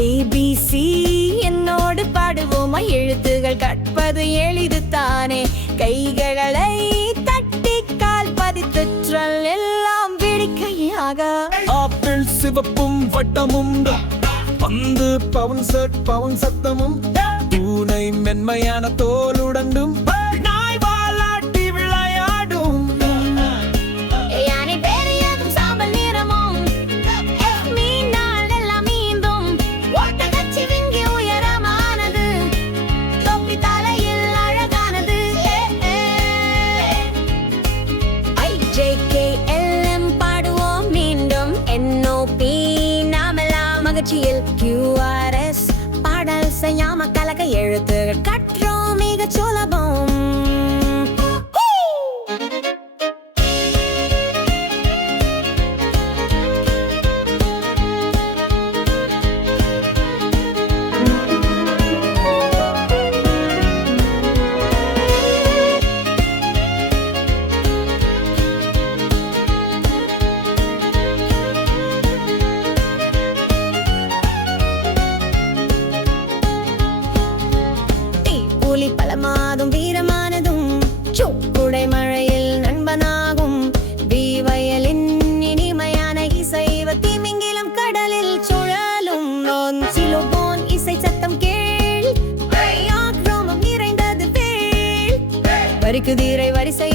ABC என்னோடு பாடுவோமா? எழுத்துகள் கற்பது எளிது தானே. கைகளை தட்டி கால் பதித்தல் எல்லாம் வேடிக்கையாக. ஆப்பிள் சிவப்பும் வட்டமும், பந்து பவுன் ஷர்ட் பவுன் சத்தமும், பூனை மென்மையான தோலுடண்டும், நாய் வாலாட்டி விளையாடும். யானை பெரியதும் சாம்பல் நிறமும், மீனால் எல்லாம் மீந்தும், ஒட்டகச்சி விங்கி உயரமானது, தொப்பி தலையில் அழகானது. IJKLM பாடுவோம் மீண்டும். NOP நாமெல்லாம் மகிழ்ச்சியில். QRS பாடல் செய்யாம கலக்க எழுத்துகள் கற்றோம் மிக சுலபம். புலி பலமாதும் வீரமானதும், சொக்குடை மழையில் நண்பனாகும், வயலின் இனிமையான இசைவ திமிங்கிலம் கடலில் சுழலும். சிலோபோன் இசை சத்தம் கேள், ஆக்ரோமம் நிறைந்தது வேள், வரிக்குதிரை வரிசை